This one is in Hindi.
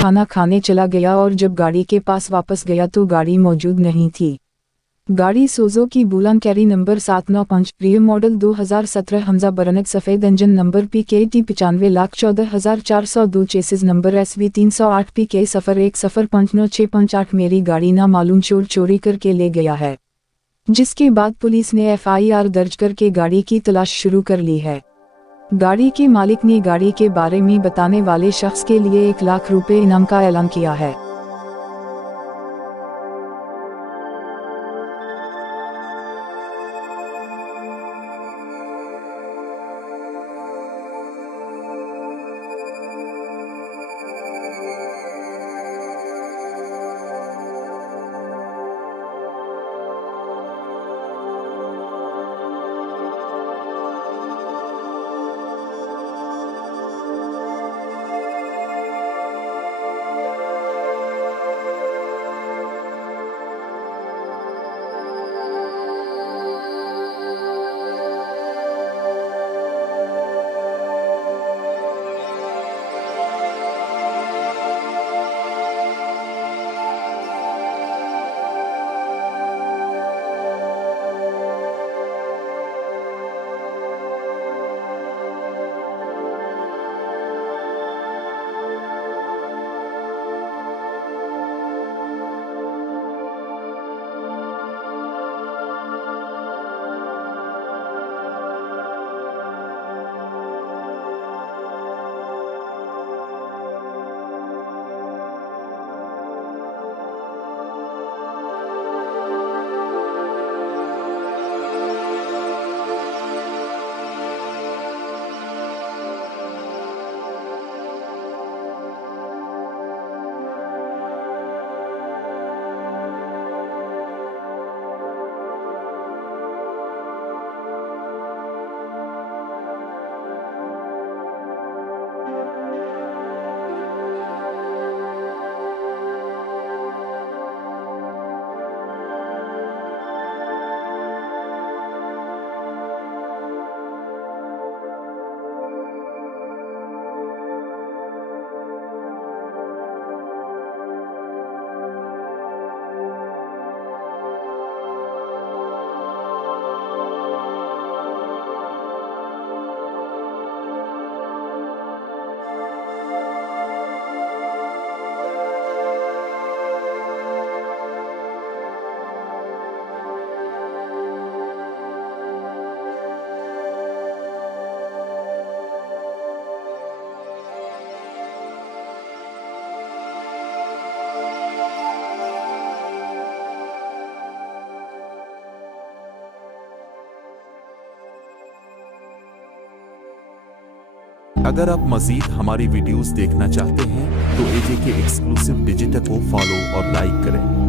खाना खाने चला गया और जब गाड़ी के पास वापस गया तो गाड़ी मौजूद नहीं थी। गाड़ी सुजुकी बुलेरो कैरी नंबर 795 रियो मॉडल 2017 हमजा बरनक सफ़ेद engine number PKT 95,14,402 chassis number SV 308 PK 01059658 मेरी गाड़ी ना मालूम चोर चोरी करके ले गया है, जिसके बाद पुलिस ने FIR दर्ज करके गाड़ी की तलाश शुरू कर ली है। गाड़ी के मालिक ने गाड़ी के बारे में बताने वाले शख्स के लिए 1 लाख रुपए इनाम का ऐलान किया है। अगर आप मज़ीद हमारी वीडियोस देखना चाहते हैं तो AJK एक्सक्लूसिव डिजिटल को फॉलो और लाइक करें।